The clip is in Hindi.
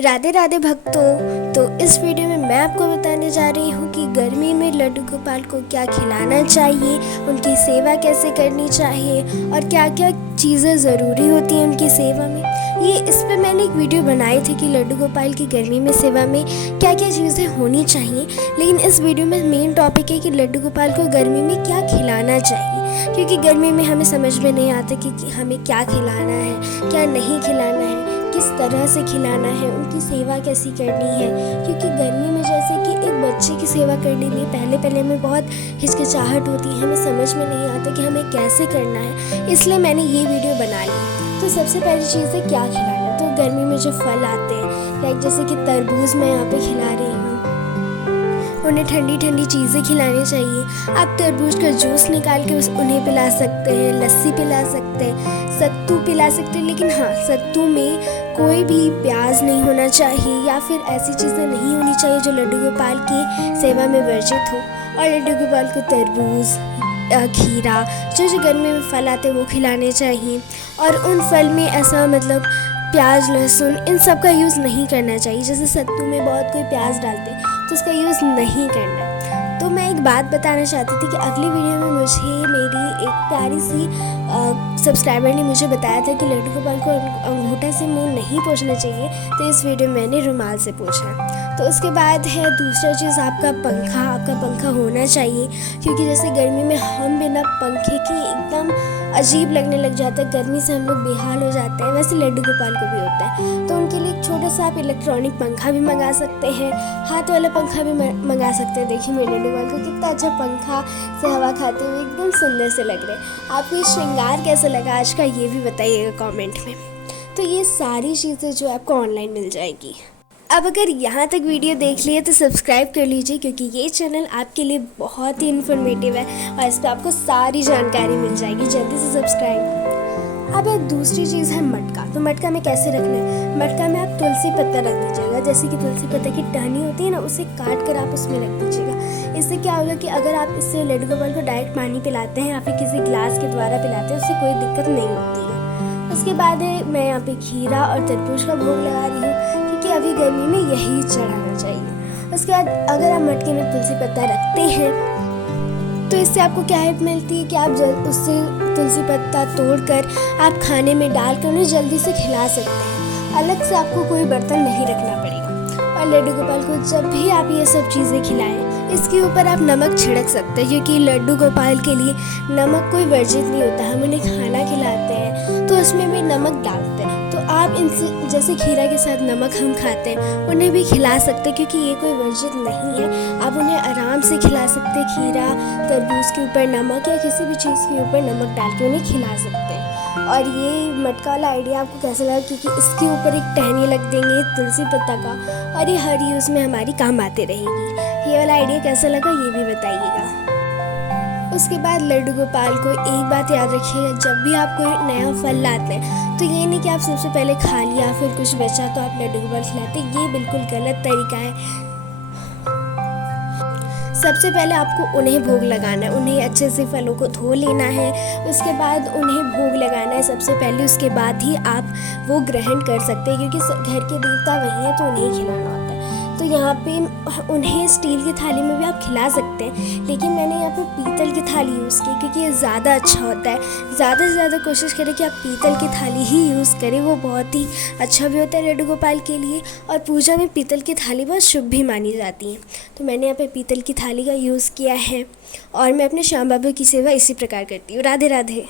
राधे राधे भक्तों। तो इस वीडियो में मैं आपको बताने जा रही हूँ कि गर्मी में लड्डू गोपाल को क्या खिलाना चाहिए, उनकी सेवा कैसे करनी चाहिए और क्या क्या चीज़ें ज़रूरी होती हैं उनकी सेवा में। इस पर मैंने एक वीडियो बनाई थी कि लड्डू गोपाल की गर्मी में सेवा में क्या क्या चीज़ें होनी चाहिए, लेकिन इस वीडियो में मेन टॉपिक है कि लड्डू गोपाल को गर्मी में क्या खिलाना चाहिए, क्योंकि गर्मी में हमें समझ में नहीं आता कि हमें क्या खिलाना है, क्या नहीं खिलाना है, किस तरह से खिलाना है, उनकी सेवा कैसी करनी है। क्योंकि गर्मी में जैसे कि एक बच्चे की सेवा करने में पहले में बहुत हिचकिचाहट होती है, हमें समझ में नहीं आता कि हमें कैसे करना है, इसलिए मैंने ये वीडियो बना ली। तो सबसे पहली चीज़ है क्या खिलाना। तो गर्मी में जो फल आते हैं, लाइक जैसे कि तरबूज मैं यहाँ पे खिला रही हूँ, उन्हें ठंडी ठंडी चीज़ें खिलानी चाहिए। आप तरबूज का जूस निकाल के उन्हें पिला सकते हैं, लस्सी पिला सकते हैं, सत्तू पिला सकते हैं, लेकिन हाँ, सत्तू में कोई भी प्याज नहीं होना चाहिए या फिर ऐसी चीज़ें नहीं होनी चाहिए जो लड्डू गोपाल की सेवा में वर्जित हो। और लड्डू गोपाल को तरबूज, खीरा, जो गर्मी में फल आते हैं वो खिलाने चाहिए। और उन फल में ऐसा मतलब प्याज, लहसुन, इन सब का यूज़ नहीं करना चाहिए। जैसे सत्तू में बहुत कोई प्याज डालते हैं तो उसका यूज़ नहीं करना। तो मैं एक बात बताना चाहती थी कि अगली वीडियो में मुझे मेरी एक प्यारी सी सब्सक्राइबर ने मुझे बताया था कि लड्डू गोपाल को अंगूठा से मुंह नहीं पोंछना चाहिए, तो इस वीडियो में मैंने रुमाल से पोंछा। तो उसके बाद है दूसरा चीज़, आपका पंखा होना चाहिए, क्योंकि जैसे गर्मी में हम बिना पंखे के एकदम अजीब लगने लग जाता है, गर्मी से हम लोग बेहाल हो जाते हैं, वैसे लड्डू गोपाल को भी होता है। तो उनके लिए एक छोटा सा आप इलेक्ट्रॉनिक पंखा भी मंगा सकते हैं, हाथ वाला पंखा भी मंगा सकते हैं। देखिए मेरे लड्डू गोपाल को कितना अच्छा पंखा से हवा खाते हुए एकदम सुंदर से लग रहे हैं। आपको ये श्रृंगार कैसा लगा आज का, ये भी बताइएगा कमेंट में। तो ये सारी चीज़ें जो आपको ऑनलाइन मिल जाएगी। अब अगर यहाँ तक वीडियो देख लिए तो सब्सक्राइब कर लीजिए, क्योंकि ये चैनल आपके लिए बहुत ही इन्फॉर्मेटिव है और इस पर आपको सारी जानकारी मिल जाएगी। जल्दी से सब्सक्राइब। अब एक दूसरी चीज़ है मटका। तो मटका में कैसे रखना है, मटका में आप तुलसी पत्ता रख दीजिएगा। जैसे कि तुलसी पत्ता की टहनी होती है ना, उसे काट कर आप उसमें रख दीजिएगा। इससे क्या होगा कि अगर आप इससे लड्डू गोपाल को डायरेक्ट पानी पिलाते हैं या फिर किसी ग्लास के द्वारा पिलाते हैं, उससे कोई दिक्कत नहीं होती है। उसके बाद है मैं यहाँ पे खीरा और तरबूज का भोग लगा रही हूँ, क्योंकि अभी गर्मी में यही चढ़ाना चाहिए। उसके बाद अगर आप मटके में तुलसी पत्ता रखते हैं तो इससे आपको क्या हेल्प मिलती है कि आप उससे तुलसी पत्ता तोड़कर आप खाने में डालकर उन्हें जल्दी से खिला सकते हैं। अलग से आपको कोई बर्तन नहीं रखना पड़ेगा। और लड्डू गोपाल को जब भी आप ये सब चीज़ें खिलाएं, इसके ऊपर आप नमक छिड़क सकते हैं, क्योंकि लड्डू गोपाल के लिए नमक कोई वर्जित नहीं होता। हम उन्हें खाना खिलाते हैं तो उसमें भी नमक डालते हैं। तो आप इनसे जैसे खीरा के साथ नमक हम खाते हैं, उन्हें भी खिला सकते हैं, क्योंकि ये कोई वर्जित नहीं है। आप उन्हें आराम से खिला सकते हैं। खीरा, तरबूज के ऊपर नमक या किसी भी चीज़ के ऊपर नमक डाल के उन्हें खिला सकते हैं। और ये मटका वाला आइडिया आपको कैसा लगा, क्योंकि इसके ऊपर एक टहनी लग देंगे तुलसी पत्ता का, और ये हर यूज़ में हमारी काम आते रहेगी। ये वाला आइडिया कैसा लगा ये भी बताइएगा। उसके बाद लड्डू गोपाल को एक बात याद रखिएगा, जब भी आप कोई नया फल लाते हैं तो ये नहीं कि आप सबसे पहले खा लिया फिर कुछ बचा तो आप लड्डू गोपाल खिलाते, ये बिल्कुल गलत तरीका है। सबसे पहले आपको उन्हें भोग लगाना है, उन्हें अच्छे से फलों को धो लेना है, उसके बाद उन्हें भोग लगाना है सबसे पहले, उसके बाद ही आप वो ग्रहण कर सकते हैं, क्योंकि घर के देवता वही है तो उन्हें खिलाना होता है। तो यहाँ पे उन्हें स्टील की थाली में भी आप खिला सकते हैं, लेकिन मैंने यहाँ पे पीतल की थाली यूज़ की, क्योंकि ये ज़्यादा अच्छा होता है। ज़्यादा से ज़्यादा कोशिश करें कि आप पीतल की थाली ही यूज़ करें, वो बहुत ही अच्छा भी होता है लड्डू गोपाल के लिए। और पूजा में पीतल की थाली बहुत शुभ भी मानी जाती है। तो मैंने यहाँ पे पीतल की थाली का यूज़ किया है और मैं अपने श्याम बाबू की सेवा इसी प्रकार करती हूँ। राधे राधे।